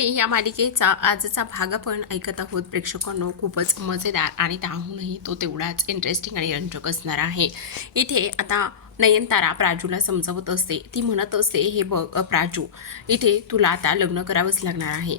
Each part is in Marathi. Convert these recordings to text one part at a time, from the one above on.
कमळी या मालिकेचा आजचा भाग आपण ऐकत आहोत प्रेक्षकांनो. खूपच मजेदार आणि त्याहूनही तो तेवढाच इंटरेस्टिंग आणि रंजक असणार आहे. इथे आता नयनतारा प्राजूला समजावत असते. ती म्हणत असते, हे बघ प्राजू, इथे तुला आता लग्न करावंच लागणार आहे.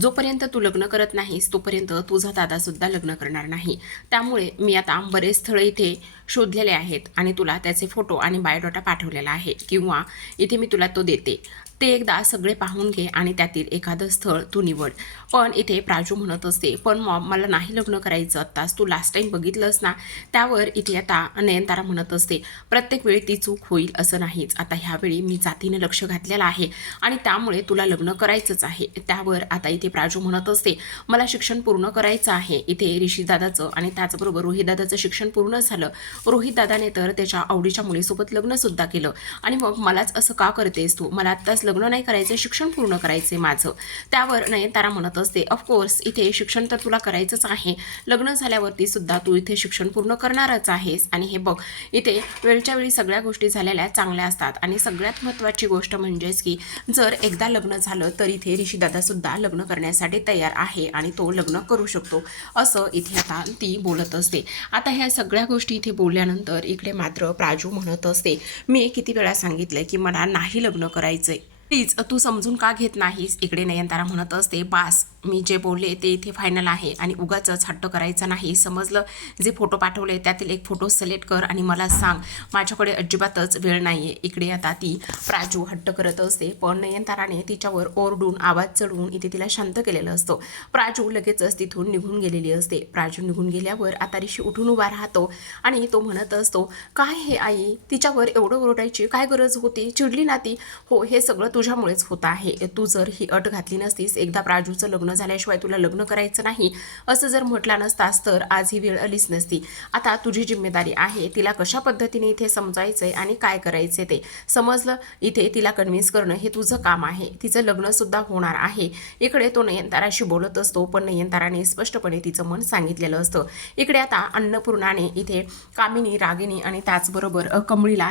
जोपर्यंत तू लग्न करत नाहीस तोपर्यंत तुझा दादासुद्धा लग्न करणार नाही. त्यामुळे मी आता बरेच स्थळं इथे शोधलेले आहेत आणि तुला त्याचे फोटो आणि बायोडाटा पाठवलेला आहे, किंवा इथे मी तुला तो देते. ते एकदा सगळे पाहून घे आणि त्यातील एखादं स्थळ तू निवड. पण इथे प्राजू म्हणत असते, पण मॉम मला नाही लग्न करायचं आत्ताच, तू लास्ट टाईम बघितलंस ना. त्यावर इथे आता नयनतारा म्हणत असते, प्रत्येक वेळी ती चूक होईल असं नाहीच. आता ह्यावेळी मी जातीने लक्ष घातलेलं आहे आणि त्यामुळे तुला लग्न करायचंच आहे. त्यावर आता इथे प्राजू म्हणत असते, मला शिक्षण पूर्ण करायचं आहे. इथे ऋषीदादाचं आणि त्याचबरोबर रोहितदादाचं शिक्षण पूर्ण झालं. रोहितदादाने तर त्याच्या आवडीच्या मुलीसोबत लग्नसुद्धा केलं. आणि मग मलाच असं का करतेस तू? मला आत्ताच लग्न नाही करायचं, शिक्षण पूर्ण करायचे माझं. त्यावर नयनतारा म्हणत असते, ऑफकोर्स इथे शिक्षण तर तुला करायचंच आहे. लग्न झाल्यावरती सुद्धा तू इथे शिक्षण पूर्ण करणारच आहेस. आणि हे बघ, इथे वेळच्या वेळी सगळ्या गोष्टी झालेल्या चांगल्या असतात. आणि सगळ्यात महत्त्वाची गोष्ट म्हणजेच की जर एकदा लग्न झालं तर इथे ऋषीदादासुद्धा लग्न करण्यासाठी तयार आहे आणि तो लग्न करू शकतो, असं इथे आता ती बोलत असते. आता ह्या सगळ्या गोष्टी इथे बोलल्यानंतर इकडे मात्र प्राजू म्हणत असते, मी किती वेळा सांगितलंय की मला नाही लग्न करायचंय, प्लीज तू समजून का घेत नाहीस. इकडे नयनतारा म्हणत असते, बास, मी जे बोलले ते इथे फायनल आहे आणि उगाचच हट्ट करायचा नाही, समजलं. जे फोटो पाठवले त्यातील एक फोटो सिलेक्ट कर आणि मला सांग, माझ्याकडे अजिबातच वेळ नाही आहे. इकडे आता ती प्राजू हट्ट करत असते, पण नयनताराने तिच्यावर ओरडून आवाज चढवून इथे तिला शांत केलेलं असतं. प्राजू लगेचच तिथून निघून गेलेली असते. प्राजू निघून गेल्यावर आता ऋषी उठून उभा राहतो आणि तो म्हणत असतो, काय हे आई, तिच्यावर एवढं ओरडायची काय गरज होती? चिडली ना ती? हो, हे सगळं तुझ्यामुळेच होत आहे. तू जर ही अट घातली नसतीस, एकदा प्राजूचं लग्न झाल्याशिवाय तुला लग्न करायचं नाही असं जर म्हटला नसतास तर आज ही वेळ आलीच नसती. आता तुझी जिम्मेदारी आहे तिला कशा पद्धतीने इथे समजायचंय आणि काय करायचे ते, समजलं. इथे तिला कन्व्हिन्स करणं हे तुझं काम आहे. तिचं लग्न सुद्धा होणार आहे. इकडे तो नयनताराशी बोलत असतो, पण नयनताराने स्पष्टपणे तिचं मन सांगितलेलं असतं. इकडे आता अन्नपूर्णाने इथे कामिनी, रागिनी आणि त्याचबरोबर कमळीला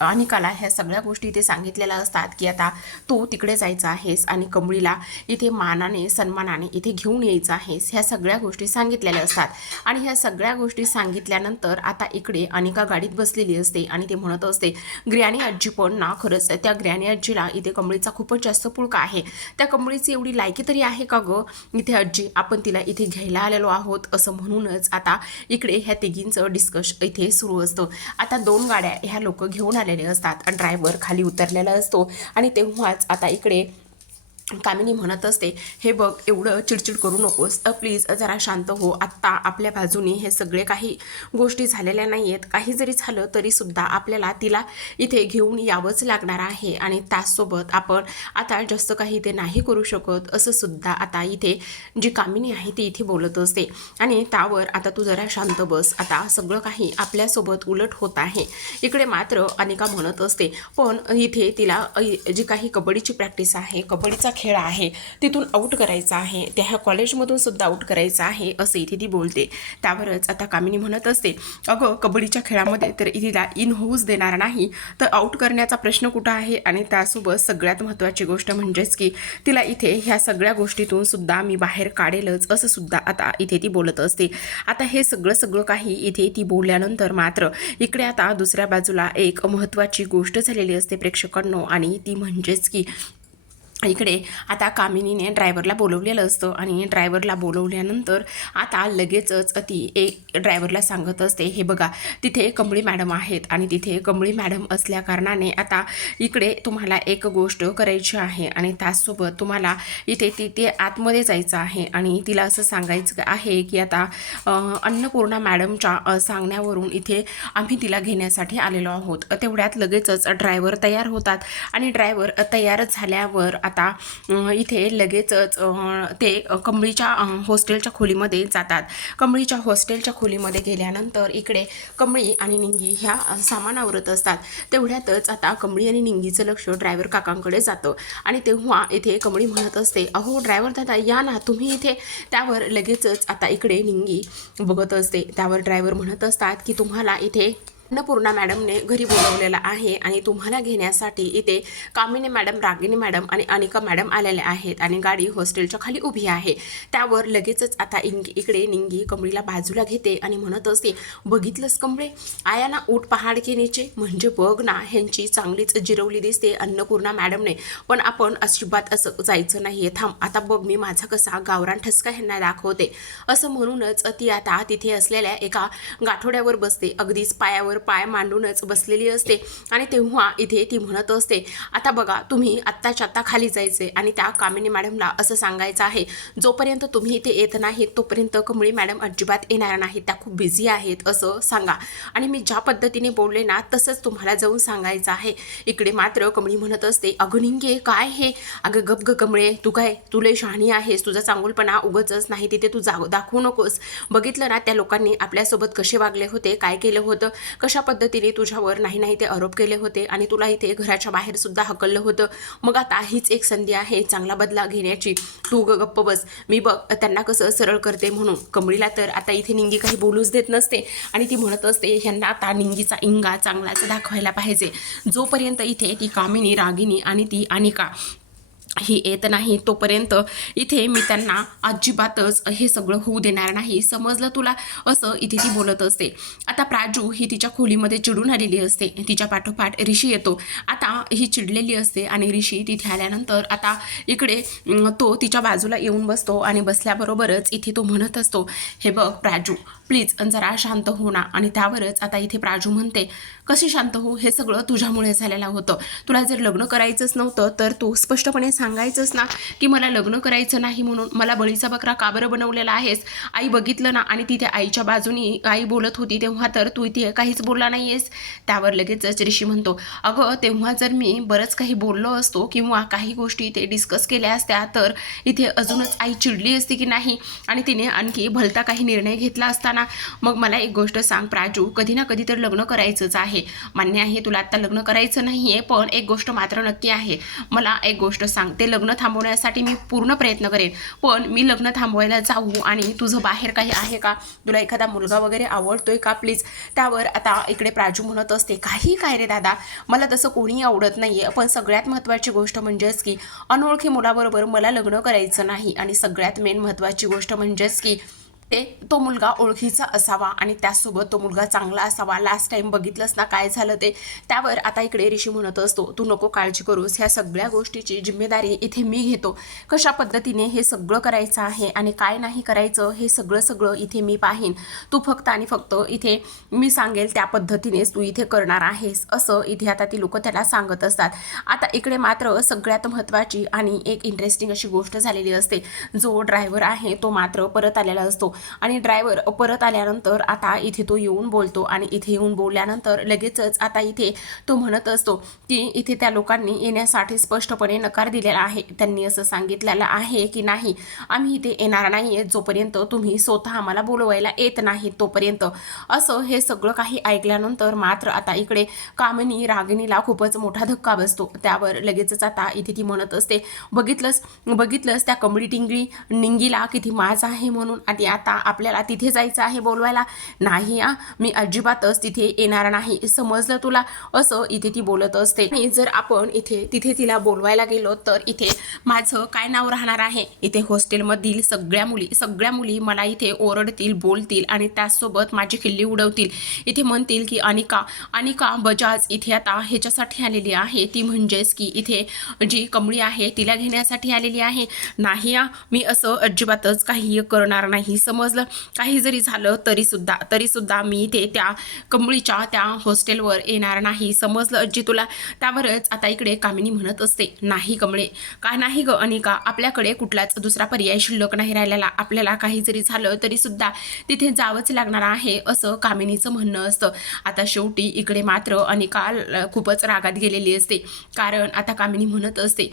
अनिकाला ह्या सगळ्या गोष्टी इथे सांगितलेल्या असतात की आता तू तिकडे जायचं आहेस आणि कमळीला इथे मानाने सन्मानाने इथे घेऊन यायचं आहेस. ह्या सगळ्या गोष्टी सांगितलेल्या असतात. आणि ह्या सगळ्या गोष्टी सांगितल्यानंतर आता इकडे अनिका गाडीत बसलेली असते आणि ते म्हणत असते, ग्रॅनी आजी पण ना, खरंच त्या ग्रॅनी आजीला इथे कमळीचा खूपच जास्त पुळका आहे. त्या कमळीची एवढी लायकी तरी आहे का गं? इथे आजी, आपण तिला इथे घ्यायला आलेलो आहोत असं म्हणूनच आता इकडे ह्या तिघींचं डिस्कश इथे सुरू असतं. आता 2 गाड्या ह्या लोक घेऊन आलेले असतात. ड्रायव्हर खाली उतरलेला असतो आणि तेव्हाच आता इकडे कामिनी म्हणत असते, हे बघ, एवढं चिडचिड करू नकोस प्लीज, जरा शांत हो. आत्ता आपल्या बाजूने हे सगळे काही गोष्टी झालेल्या नाही आहेत. काही जरी झालं तरीसुद्धा आपल्याला तिला इथे घेऊन यावंच लागणार आहे आणि त्याचसोबत आपण आता जास्त काही ते नाही करू शकत असं सुद्धा आता इथे जी कामिनी आहे ती इथे बोलत असते. आणि त्यावर आता तू जरा शांत बस, आता सगळं काही आपल्यासोबत उलट होत आहे. इकडे मात्र अनिका म्हणत असते, पण इथे तिला जी काही कबड्डीची प्रॅक्टिस आहे, कबड्डीचा खेळ आहे, तिथून आऊट करायचा आहे, त्या ह्या कॉलेजमधून सुद्धा आऊट करायचं आहे असं इथे ती बोलते. त्यावरच आता कामिनी म्हणत असते, अगं कबड्डीच्या खेळामध्ये तर तिला इन होऊच देणार नाही, तर आऊट करण्याचा प्रश्न कुठं आहे? आणि त्यासोबत सगळ्यात महत्त्वाची गोष्ट म्हणजेच की तिला इथे ह्या सगळ्या गोष्टीतून सुद्धा मी बाहेर काढेलच असं सुद्धा आता इथे ती बोलत असते. आता हे सगळं काही इथे ती बोलल्यानंतर मात्र इकडे आता दुसऱ्या बाजूला एक महत्त्वाची गोष्ट झालेली असते प्रेक्षकांनो, आणि ती म्हणजेच की इकडे आता कामिनीने ड्रायव्हरला बोलवलेलं असतं आणि ड्रायव्हरला बोलवल्यानंतर आता लगेचच ती ड्रायव्हरला सांगत असते, हे बघा, तिथे कमळी मॅडम आहेत आणि तिथे कमळी मॅडम असल्याकारणाने आता इकडे तुम्हाला एक गोष्ट करायची आहे आणि त्याचसोबत तुम्हाला इथे तिथे आतमध्ये जायचं आहे आणि तिला असं सांगायचं आहे की आता अन्नपूर्णा मॅडमच्या सांगण्यावरून इथे आम्ही तिला घेण्यासाठी आलेलो आहोत. तेवढ्यात लगेचच ड्रायव्हर तयार होतात आणि ड्रायव्हर तयार झाल्यावर आता इथे लगेचच ते कमळीच्या हॉस्टेलच्या खोलीमध्ये जातात. कमळीच्या हॉस्टेलच्या खोलीमध्ये गेल्यानंतर इकडे कमळी आणि निंगी ह्या सामानावरत असतात. तेवढ्यातच आता कमळी आणि निंगीचं लक्ष ड्रायव्हर काकांकडे जातं आणि तेव्हा इथे कमळी म्हणत असते, अहो ड्रायव्हर दादा या ना तुम्ही इथे. त्यावर लगेचच आता इकडे निंगी बघत असते. त्यावर ड्रायव्हर म्हणत असतात की तुम्हाला इथे अन्नपूर्णा मॅडमने घरी बोलवलेला आहे आणि तुम्हाला घेण्यासाठी इथे कामिनी मॅडम, रागिनी मॅडम आणि अनिका मॅडम आलेल्या आहेत आणि गाडी हॉस्टेलच्या खाली उभी आहे. त्यावर लगेचच आता इकडे निंगी कमळीला बाजूला घेते आणि म्हणत असते, बघितलंस कमळे, आया ना ऊट पहाड के नीचे, म्हणजे बघ ना ह्यांची चांगलीच जिरवली दिसते अन्नपूर्णा मॅडमने. पण आपण अजिबात असं जायचं नाहीये, थांब आता बघ मी माझा कसा गावरान ठसका ह्यांना दाखवते. असं म्हणूनच ती आता तिथे असलेल्या एका गाठोड्यावर बसते, अगदीच पायावर पाय मांडूनच बसलेली असते. आणि तेव्हा इथे ती म्हणत असते, आता बघा तुम्ही आत्ताच्या आत्ता खाली जायचे आणि त्या कामिनी मॅडमला असं सांगायचं आहे, जोपर्यंत तुम्ही इथे येत नाहीत तोपर्यंत कमळी मॅडम अजिबात येणार नाहीत, त्या खूप बिझी आहेत असं सांगा. आणि मी ज्या पद्धतीने बोलले ना तसंच तुम्हाला जाऊन सांगायचं आहे. इकडे मात्र कमळी म्हणत असते, अगं निंगे काय हे, अगं गप ग कमळे, तू काय तुले शहाणी आहेस, तुझा चांगुलपणा उगतच नाही तिथे तू दाखवू नकोस. बघितलं ना त्या लोकांनी आपल्यासोबत कसे वागले होते, काय केलं होतं, कशा पद्धतीने तुझ्यावर नाही ते आरोप केले होते आणि तुला इथे घराच्या बाहेर सुद्धा हकललं होतं. मग आता हीच एक संधी आहे चांगला बदला घेण्याची, तू गप्प बस, मी बघ त्यांना कसं सरळ करते म्हणून. कमळीला तर आता इथे निंगी काही बोलूच देत नसते आणि ती म्हणत असते, ह्यांना आता निंगीचा इंगा चांगलाच दाखवायला पाहिजे. जोपर्यंत इथे ती कामिनी, रागिनी आणि ती अनिका ही येत नाही तोपर्यंत इथे मी त्यांना अजिबातच हे सगळं होऊ देणार नाही, समजलं तुला, असं इथे ती बोलत असते. आता प्राजू ही तिच्या खोलीमध्ये चिडून आलेली असते, तिच्या पाठोपाठ ऋषी येतो. आता ही चिडलेली असते आणि ऋषी तिथे आल्यानंतर आता इकडे तो तिच्या बाजूला येऊन बसतो आणि बसल्याबरोबरच इथे तो म्हणत असतो, हे बघ प्राजू प्लीज जरा शांत हो ना. आणि त्यावरच आता इथे प्राजू म्हणते, कशी शांत हो, हे सगळं तुझ्यामुळे झालेलं होतं. तुला जर लग्न करायचंच नव्हतं तर तू स्पष्टपणे सांगायचंच ना की मला लग्न करायचं नाही म्हणून, मला बळीचा बकरा का बरं बनवलेला आहेस. आई बघितलं ना, आणि तिथे आईच्या बाजूनी आई बोलत होती तेव्हा तर तू इथे काहीच बोलला नाही आहेस. त्यावर लगेचच ऋषी म्हणतो, अगं तेव्हा जर मी बरंच काही बोललो असतो किंवा काही गोष्टी इथे डिस्कस केल्या असत्या तर इथे अजूनच आई चिडली असती की नाही आणि तिने आणखी भलता काही निर्णय घेतला असताना. मग मला एक गोष्ट सांग प्राजू, कधी ना कधी तर लग्न करायचंच आहे. मान्य आहे तुला आता लग्न करायचं नाहीये, पण एक गोष्ट मात्र नक्की आहे, मला एक गोष्ट सांग, ते लग्न थांबवण्यासाठी मी पूर्ण प्रयत्न करेन, पण मी लग्न थांबवायला जाऊ आणि तुझं बाहेर काही आहे का, तुला एखादा मुलगा वगैरे आवडतोय का प्लीज. त्यावर आता इकडे प्राजू म्हणत असते, काही काय रे दादा, मला तसं कोणी आवडत नाहीये, पण सगळ्यात महत्त्वाची गोष्ट म्हणजेच की अनोळखी मुलाबरोबर मला लग्न करायचं नाही आणि सगळ्यात मेन महत्त्वाची गोष्ट म्हणजेच की तो मुलगा ओळखीचा असावा आणि त्यासोबत तो मुलगा चांगला असावा. लास्ट टाइम बघितलंस ना काय झालं ते. त्यावर आता इकडे ऋषी म्हणत असतो, तू नको काळजी करूस, ह्या सगळ्या गोष्टीची जिम्मेदारी इथे मी घेतो. कशा पद्धतीने हे सगळं करायचं आहे आणि काय नाही करायचं हे सगळं इथे मी पाहीन. तू फक्त आणि फक्त इथे मी सांगेल त्या पद्धतीनेच तू इथे करणार आहेस, असं इथे आता ती लोक त्याला सांगत असतात. आता इकडे मात्र सगळ्यात महत्त्वाची आणि एक इंटरेस्टिंग अशी गोष्ट झालेली असते. जो ड्रायव्हर आहे तो मात्र परत आलेला असतो आणि ड्रायव्हर परत आल्यानंतर आता इथे तो येऊन बोलतो आणि इथे येऊन बोलल्यानंतर लगेचच आता इथे तो म्हणत असतो की इथे त्या लोकांनी येण्यासाठी स्पष्टपणे नकार दिलेला आहे. त्यांनी असं सांगितलेलं आहे की नाही, आम्ही इथे येणार नाही जोपर्यंत तुम्ही स्वतः आम्हाला बोलवायला येत नाही तोपर्यंत. असं हे सगळं काही ऐकल्यानंतर मात्र आता इकडे कामिनी, रागिनीला खूपच मोठा धक्का बसतो. त्यावर लगेचच आता इथे ती म्हणत असते, बघितलंस त्या कमळी टिंगळी निंगीला किती माज आहे म्हणून, आणि आता आपल्याला तिथे जायचं आहे बोलवायला. नाही मी अजिबातच तिथे येणार नाही, समजलं तुला, असं इथे ती बोलत असते. आणि जर आपण तिथे तिला बोलवायला गेलो तर इथे माझं काय नाव राहणार आहे. इथे हॉस्टेलमधील सगळ्या मुली मला इथे ओरडतील, बोलतील आणि त्याचसोबत माझी खिल्ली उडवतील. इथे म्हणतील की अनिका बजाज इथे आता ह्याच्यासाठी आलेली आहे, ती म्हणजेच की इथे जी कमळी आहे तिला घेण्यासाठी आलेली आहे. नाही मी असं अजिबातच काही करणार नाही, समजलं. काही जरी झालं तरी सुद्धा मी इथे त्या कमळीच्या त्या हॉस्टेलवर येणार नाही, समजलं अज्जी तुला. त्यावरच आता इकडे कामिनी म्हणत असते, नाही कमळे, काय नाही ग अनिका, आपल्याकडे कुठलाच दुसरा पर्याय शिल्लक नाही राहिलेला, आपल्याला काही जरी झालं तरी सुद्धा तिथे जावंच लागणार आहे, असं कामिनीचं म्हणणं असतं. आता शेवटी इकडे मात्र अनिका खूपच रागात गेलेली असते, कारण आता कामिनी म्हणत असते,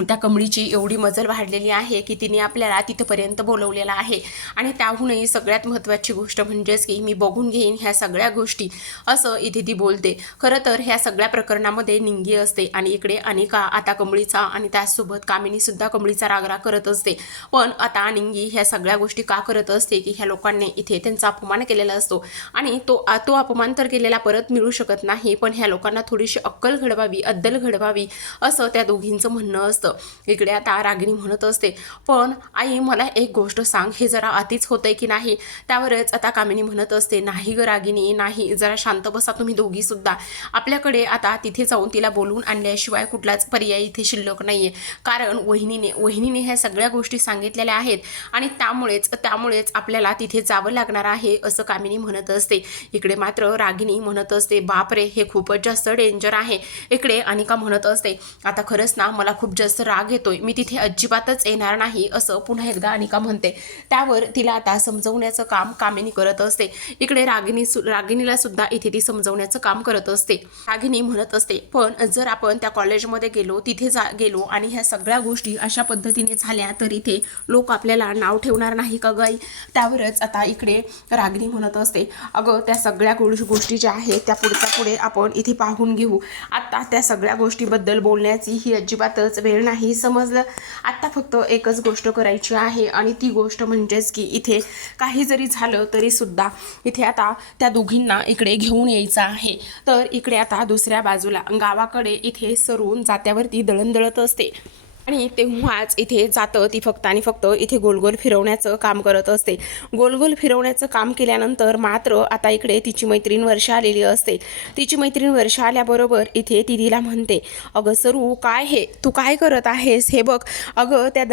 त्या कमळीची एवढी मजल वाढलेली आहे की तिने आपल्याला तिथपर्यंत बोलवलेलं आहे आणि त्याहूनही सगळ्यात महत्त्वाची गोष्ट म्हणजेच की मी बघून घेईन ह्या सगळ्या गोष्टी असं इथे ती बोलते। खरं तर ह्या सगळ्या प्रकरणामध्ये निंगी असते आणि इकडे अनिका आता कमळीचा आणि त्याचसोबत कामिनीसुद्धा कमळीचा रागराग करत असते। पण आता निंगी ह्या सगळ्या गोष्टी का करत असते की ह्या लोकांनी इथे त्यांचा अपमान केलेला असतो आणि तो अपमान तर केलेला परत मिळू शकत नाही, पण ह्या लोकांना थोडीशी अक्कल घडवावी, अद्दल घडवावी असं त्या दोघींचं म्हणणं असतं। इकडे आता रागिनी म्हणत असते, पण आई मला एक गोष्ट सांग, हे जरा अतिच होतंय की नाही? त्यावरच आता कामिनी म्हणत असते, नाही ग रागिनी नाही, जरा शांत बसा तुम्ही दोघी सुद्धा। आपल्याकडे आता तिथे जाऊन तिला बोलवून आणल्याशिवाय कुठलाच पर्याय इथे शिल्लक नाहीये, कारण वहिनीने ह्या सगळ्या गोष्टी सांगितलेल्या आहेत आणि त्यामुळेच आपल्याला तिथे जावं लागणार आहे असं कामिनी म्हणत असते। इकडे मात्र रागिनी म्हणत असते, बापरे हे खूपच जास्त डेंजर आहे। इकडे अनिका म्हणत असते, आता खरंच ना मला खूप जास्त राग येतोय, मी तिथे अजिबातच येणार नाही असं पुन्हा एकदा अनिका म्हणते। त्यावर तिला आता समजवण्याचं काम कामिनी करत असते। इकडे रागिनीला सुद्धा इथे ती समजवण्याचं काम करत असते। रागिनी म्हणत असते, पण जर आपण त्या कॉलेजमध्ये गेलो आणि ह्या सगळ्या गोष्टी अशा पद्धतीने झाल्या तर इथे लोक आपल्याला नाव ठेवणार नाही का गाई? त्यावरच आता इकडे रागिनी म्हणत असते, अगं त्या सगळ्या गोष्टी ज्या आहेत त्या पुढे आपण इथे पाहून घेऊ, आता त्या सगळ्या गोष्टीबद्दल बोलण्याची ही अजिबातच वेळ नाही, समजलं? आता फक्त एकच गोष्ट करायची आहे आणि ती गोष्ट म्हणजेच की इथे काही जरी झालं तरी सुद्धा इथे आता त्या दोघींना इकडे घेऊन यायचं आहे। तर इकडे आता दुसऱ्या बाजूला गावाकडे इथे सरून जात्यावरती दळणदळत असते आणि तेव्हाच इथे जातं ती फक्त आणि फक्त इथे गोलगोल फिरवण्याचं काम करत असते। गोलगोल फिरवण्याचं काम केल्यानंतर मात्र आता इकडे तिची मैत्रीण वर्षा आलेली असते। तिची मैत्रीण वर्षा आल्याबरोबर इथे ती तिला म्हणते, अगं सरू काय हे तू काय करत आहेस? हे बघ अगं त्या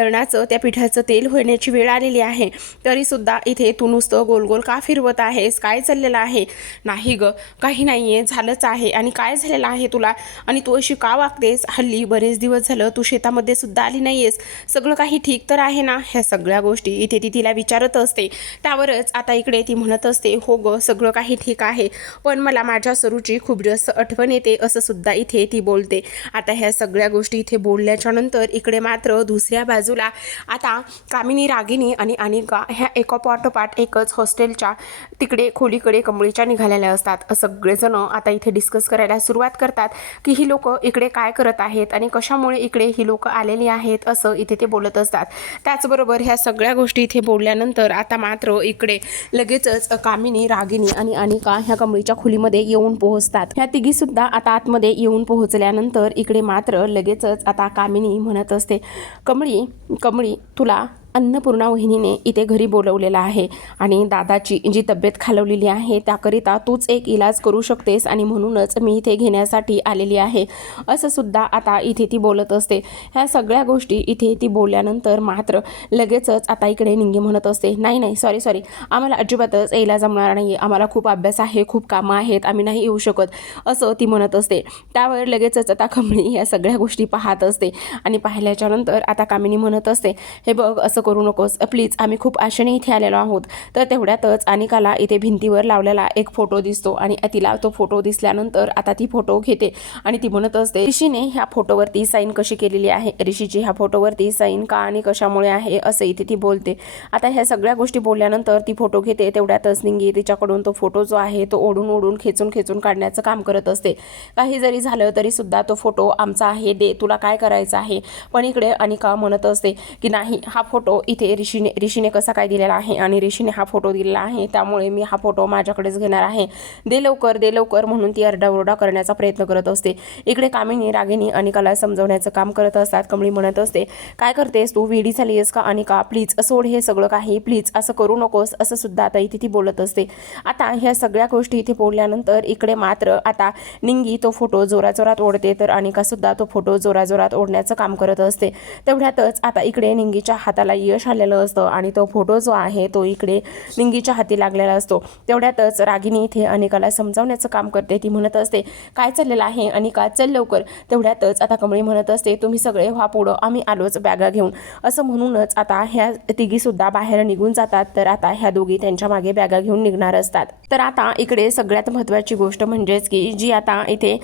त्या पिठाचं तेल होण्याची वेळ आलेली आहे, तरीसुद्धा इथे तू नुसतं गोलगोल का फिरवत आहेस? काय चाललेलं आहे? नाही ग काही नाही आहे, झालंच आहे। आणि काय झालेलं आहे तुला? आणि तू अशी का वागतेस? हल्ली बरेच दिवस झालं तू शेतामध्ये सुद्धा आली नाहीयेस, सगळं काही ठीक तर आहे ना? ह्या सगळ्या गोष्टी इथे ती तिला विचारत असते। त्यावरच आता इकडे ती म्हणत असते, हो ग सगळं काही ठीक आहे, पण मला माझ्या सरूची खूप जास्त आठवण येते असं सुद्धा इथे ती बोलते। आता ह्या सगळ्या गोष्टी इथे बोलल्याच्या नंतर इकडे मात्र दुसऱ्या बाजूला आता कामिनी, रागिनी आणि अनिका ह्या एका पाठोपाठ एकच हॉस्टेलच्या तिकडे खोलीकडे कमळीच्या निघालेल्या असतात। सगळेजण आता इथे डिस्कस करायला सुरुवात करतात की ही लोक इकडे काय करत आहेत आणि कशामुळे इकडे ही लोक आलेली आहेत असं इथे ते बोलत असतात। त्याचबरोबर ह्या सगळ्या गोष्टी इथे बोलल्यानंतर आता मात्र इकडे लगेचच कामिनी, रागिनी आणि अनिका ह्या कमळीच्या खोलीमध्ये येऊन पोहोचतात। ह्या तिघी सुद्धा आता आतमध्ये येऊन पोहोचल्यानंतर इकडे मात्र लगेचच आता कामिनी म्हणत असते, कमळी तुला अन्नपूर्णा वहिनीने इथे घरी बोलवलेलं आहे आणि दादाची जी तब्येत खालवलेली आहे त्याकरिता तूच एक इलाज करू शकतेस आणि म्हणूनच मी इथे घेण्यासाठी आलेली आहे असं सुद्धा आता इथे ती बोलत असते। ह्या सगळ्या गोष्टी इथे ती बोलल्यानंतर मात्र लगेचच आता इकडे निंगी म्हणत असते, नाही सॉरी आम्हाला अजिबातच यायला जमणार नाही, आम्हाला खूप अभ्यास आहे, खूप कामं आहेत, आम्ही नाही येऊ शकत असं ती म्हणत असते। त्यावर लगेचच आता कमळी ह्या सगळ्या गोष्टी पाहत असते आणि पाहिल्याच्या नंतर आता कामिनी म्हणत असते, हे बघ असं करू नकोस प्लीज, आम्ही खूप आशेने इथे आलेलो आहोत। तर तेवढ्यातच अनिकाला इथे भिंतीवर लावलेला एक फोटो दिसतो आणि तिला तो फोटो दिसल्यानंतर आता ती फोटो घेते आणि ती म्हणत असते, ऋषीने ह्या फोटोवरती साईन कशी केलेली आहे, ऋषीची ह्या फोटोवरती साईन का आणि कशामुळे आहे असं इथे ती बोलते। आता ह्या सगळ्या गोष्टी बोलल्यानंतर ती फोटो घेते। तेवढ्यातच निंगी तिच्याकडून तो फोटो जो आहे तो ओढून खेचून काढण्याचं काम करत असते। काही जरी झालं तरी सुद्धा तो फोटो आमचा आहे, दे तुला काय करायचं आहे। पण इकडे अनिका म्हणत असते की नाही, हा फोटो इथे ऋषीने कसा काय दिलेला आहे आणि ऋषीने हा फोटो दिलेला आहे, त्यामुळे मी हा फोटो माझ्याकडेच घेणार आहे, दे लवकर म्हणून ती आरडाओरडा करण्याचा प्रयत्न करत असते। इकडे कामिनी, रागिनी अनिकाला समजवण्याचं काम करत असतात। कमळी म्हणत असते, काय करतेस तू, वेडी झाली आहेस का अनिका, प्लीज सोड हे सगळं काही, प्लीज असं करू नकोस असं सुद्धा आता इथे ती बोलत असते। आता ह्या सगळ्या गोष्टी इथे बोलल्यानंतर इकडे मात्र आता निंगी तो फोटो जोरात ओढते तर अनिका सुद्धा तो फोटो जोरात ओढण्याचं काम करत असते। तेवढ्यातच आता इकडे निंगीच्या हाताला यश आलेलं असतं आणि तो फोटो जो आहे तो इकडे निंगीच्या हाती लागलेला असतो। तेवढ्यातच रागिनी इथे अनिकाला समजावण्याचं काम करते। ती म्हणत असते, काय चाललेलं आहे अनिका, चल लवकर। तेवढ्यातच आता कमळी म्हणत असते, तुम्ही सगळे व्हा पुढं, आम्ही आलोच बॅगा घेऊन असं म्हणूनच आता ह्या तिघी सुद्धा बाहेर निघून जातात। तर आता ह्या दोघी त्यांच्या मागे बॅगा घेऊन निघणार असतात। तर आता इकडे सगळ्यात महत्त्वाची गोष्ट म्हणजेच की जी आता इथे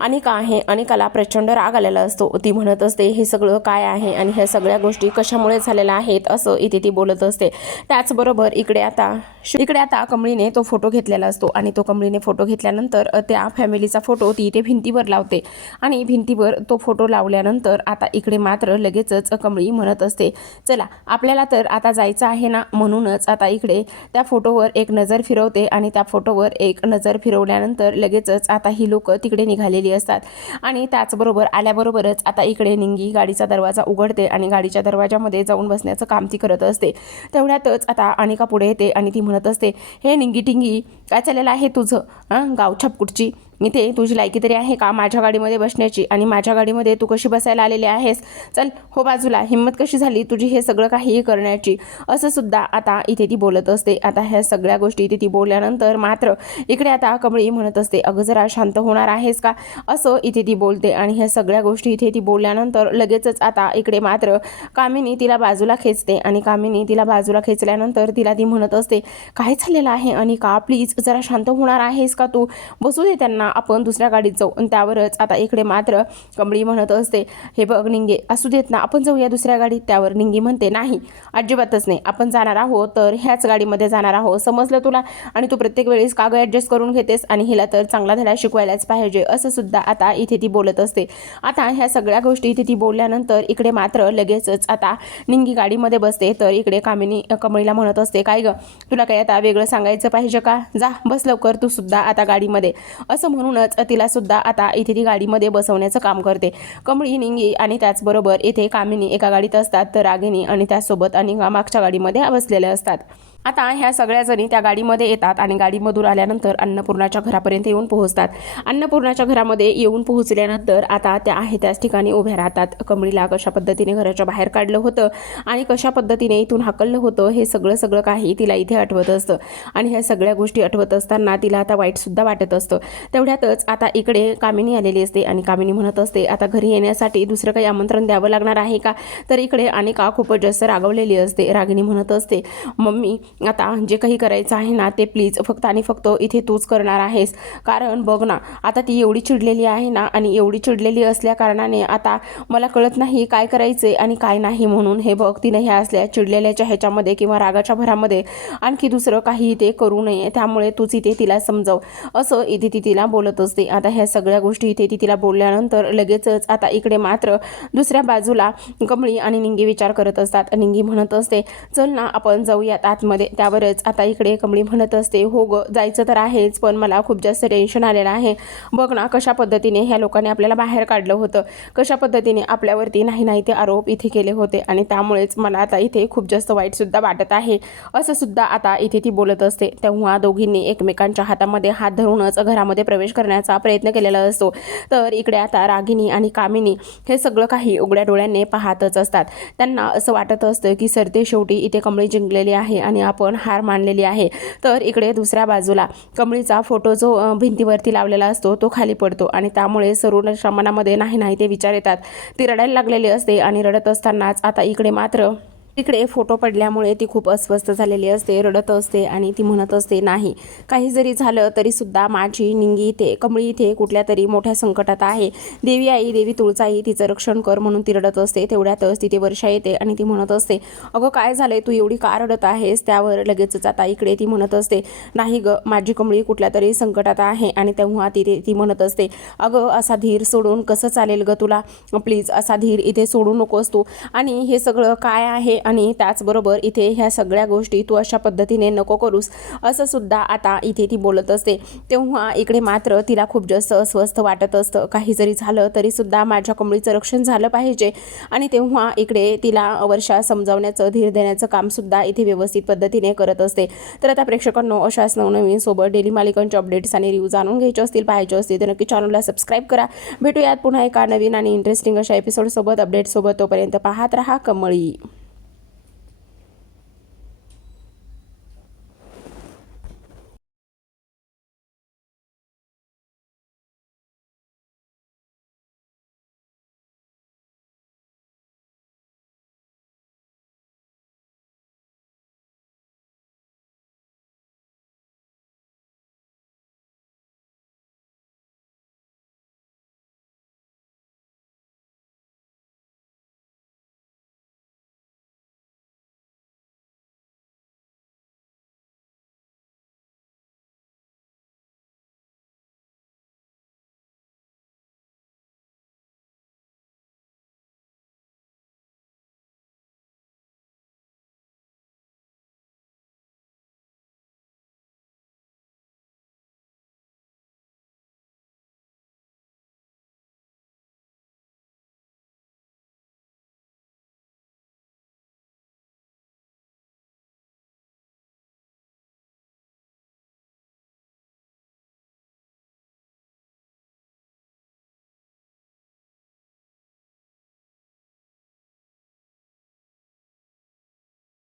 अनिका आहे. अनिकाला प्रचंड राग आलेला असतो. ती म्हणत असते हे सगळं काय आहे आणि ह्या सगळ्या गोष्टी कशामुळे झालेल्या आहेत असं इथे ती बोलत असते. त्याचबरोबर इकडे आता कमळीने तो फोटो घेतलेला असतो आणि तो कमळीने फोटो घेतल्यानंतर त्या फॅमिलीचा फोटो ती इथे भिंतीवर लावते आणि भिंतीवर तो फोटो लावल्यानंतर आता इकडे मात्र लगेचच कमळी म्हणत असते चला आपल्याला तर आता जायचं आहे ना, म्हणूनच आता इकडे त्या फोटोवर एक नजर फिरवते आणि त्या फोटोवर एक नजर फिरवल्यानंतर लगेचच आता ही लोक तिकडे निघालेली असतात आणि त्याचबरोबर आल्याबरोबरच आता इकडे निंगी गाडीचा दरवाजा उघडते आणि गाडीच्या दरवाजामध्ये जाऊन बसण्याचं काम ती करत असते. तेवढ्यातच आता अनिका पुढे येते आणि ती म्हणत असते हे निंगी टिंगी काय चाललेलं आहे तुझं गावछाप कुठची, इथे तुझी लायकी तरी आहे का माझ्या गाडीमध्ये बसण्याची आणि माझ्या गाडीमध्ये तू कशी बसायला आलेली आहेस, चल हो बाजूला, हिंमत कशी झाली तुझी हे सगळं काही करण्याची, असं सुद्धा आता इथे ती बोलत असते. आता ह्या सगळ्या गोष्टी इथे ती बोलल्यानंतर मात्र इकडे आता कमळी म्हणत असते अगं जरा शांत होणार आहेस का, असं इथे ती बोलते आणि ह्या सगळ्या गोष्टी इथे ती बोलल्यानंतर लगेचच आता इकडे मात्र कामिनी तिला बाजूला खेचते आणि कामिनी तिला बाजूला खेचल्यानंतर तिला ती म्हणत असते काय झालेलं आहे अनिका, प्लीज जरा शांत होणार आहेस का तू, बसू दे त्यांना, आपण दुसऱ्या गाडीत जाऊ. आणि त्यावरच आता इकडे मात्र कमळी म्हणत असते हे बघ निंगे असू देत ना, आपण जाऊया दुसऱ्या गाडीत. त्यावर निंगी म्हणते नाही अजिबातच नाही, आपण जाणार आहोत तर ह्याच गाडीमध्ये जाणार आहोत, समजलं तुला, आणि तू प्रत्येक वेळेस का गं ॲडजस्ट करून घेतेस आणि हिला तर चांगला धडा शिकवायलाच पाहिजे, असं सुद्धा आता इथे ती बोलत असते. आता ह्या सगळ्या गोष्टी इथे ती बोलल्यानंतर इकडे मात्र लगेचच आता निंगी गाडीमध्ये बसते. तर इकडे कमळीला म्हणत असते काय गं तुला काय आता वेगळं सांगायचं पाहिजे का, जा बस लवकर तू सुद्धा आता गाडीमध्ये, असं म्हणूनच तिला सुद्धा आता इथे ती गाडीमध्ये बसवण्याचं काम करते. कमळी निंगी आणि त्याचबरोबर इथे कामिनी एका गाडीत असतात तर रागिनी आणि त्याचसोबत अनिका मागच्या गाडीमध्ये बसलेल्या असतात. आता ह्या सगळ्या जणी त्या गाडीमध्ये येतात आणि गाडीमधून आल्यानंतर अन्नपूर्णाच्या घरापर्यंत येऊन पोहोचतात. अन्नपूर्णाच्या घरामध्ये येऊन पोहोचल्यानंतर आता त्या आहे त्याच ठिकाणी उभ्या राहतात. कमळीला कशा पद्धतीने घराच्या बाहेर काढलं होतं आणि कशा पद्धतीने इथून हाकललं होतं हे सगळं काही तिला इथे आठवत असतं आणि ह्या सगळ्या गोष्टी आठवत असताना तिला आता वाईटसुद्धा वाटत असतं. तेवढ्यातच आता इकडे कामिनी आलेली असते आणि कामिनी म्हणत असते आता घरी येण्यासाठी दुसरं काही आमंत्रण द्यावं लागणार आहे का, तर इकडे अनिका खूपच जास्त रागवलेली असते. रागिनी म्हणत असते मम्मी आता जे काही करायचं आहे ना ते प्लीज फक्त आणि फक्त इथे तूच करणार आहेस, कारण बघ ना आता ती एवढी चिडलेली आहे ना, आणि एवढी चिडलेली असल्या कारणाने आता मला कळत नाही काय करायचे आणि काय नाही म्हणून. हे बघ तिने ह्या असल्या चिडलेल्याच्या ह्याच्यामध्ये किंवा रागाच्या भरामध्ये आणखी दुसरं काही ते करू नये, त्यामुळे तूच इथे तिला समजव, असं इथे ती तिला बोलत असते. आता ह्या सगळ्या गोष्टी इथे ती तिला बोलल्यानंतर लगेचच आता इकडे मात्र दुसऱ्या बाजूला कमळी आणि निंगी विचार करत असतात. निंगी म्हणत असते चल ना आपण जाऊयात आतमध्ये. त्यावरच आता इकडे कमळी म्हणत असते हो ग जायचं तर आहेच, पण मला खूप जास्त टेन्शन आलेलं आहे, बघ ना कशा पद्धतीने ह्या लोकांनी आपल्याला बाहेर काढलं होतं, कशा पद्धतीने आपल्यावरती नाही ते आरोप इथे केले होते आणि त्यामुळेच मला आता इथे खूप जास्त वाईटसुद्धा वाटत आहे, असं सुद्धा आता इथे ती बोलत असते. तेव्हा दोघींनी एकमेकांच्या हातामध्ये हात धरूनच घरामध्ये प्रवेश करण्याचा प्रयत्न केलेला असतो. तर इकडे आता रागिनी आणि कामिनी हे सगळं काही उघड्या डोळ्यांनी पाहतच असतात. त्यांना असं वाटत असतं की सरते शेवटी इथे कमळी जिंकलेली आहे आणि आपण हार मानलेली आहे. तर इकडे दुसऱ्या बाजूला कमळीचा फोटो जो भिंतीवरती लावलेला असतो तो खाली पडतो आणि त्यामुळे सर्वांच्या मनामध्ये नाही ते विचार येतात. ती रडायला लागलेली असते आणि रडत असतानाच आता इकडे मात्र इकडे फोटो पडल्यामुळे ती खूप अस्वस्थ झालेली असते, रडत असते आणि ती म्हणत असते नाही काही जरी झालं तरी सुद्धा माझी निंगी इथे कमळी इथे कुठल्या तरी मोठ्या संकटात आहे, देवी आई देवी तुळजाई तिचं रक्षण कर म्हणून ती रडत असते. तेवढ्यातच तिथे वर्षा येते आणि ती म्हणत असते अगं काय झालंय तू एवढी का रडत आहेस. त्यावर लगेचच आता इकडे ती म्हणत असते नाही ग माझी कमळी कुठल्या तरी संकटात आहे. आणि तेव्हा तिथे ती म्हणत असते अगं असा धीर सोडून कसं चालेल ग तुला, प्लीज असा धीर इथे सोडू नकोस तू, आणि हे सगळं काय आहे आणि त्याचबरोबर इथे ह्या सगळ्या गोष्टी तू अशा पद्धतीने नको करूस, असं सुद्धा आता इथे ती बोलत असते. तेव्हा इकडे मात्र तिला खूप जास्त अस्वस्थ वाटत असतं, काही जरी झालं तरी सुद्धा माझ्या कमळीचं रक्षण झालं पाहिजे. आणि तेव्हा इकडे तिला वर्षा समजावण्याचं धीर देण्याचं काम सुद्धा इथे व्यवस्थित पद्धतीने करत असते. तर आता प्रेक्षकांनो अशाच नवनवीन सोबत डेली मालिकांचे अपडेट्स आणि रिव्ह्यू जाणून घ्यायचे असतील पाहायचे असतील तर नक्की चॅनलला सबस्क्राईब करा. भेटूयात पुन्हा एका नवीन आणि इंटरेस्टिंग अशा एपिसोडसोबत अपडेटसोबत. तोपर्यंत पाहत रहा कमळी.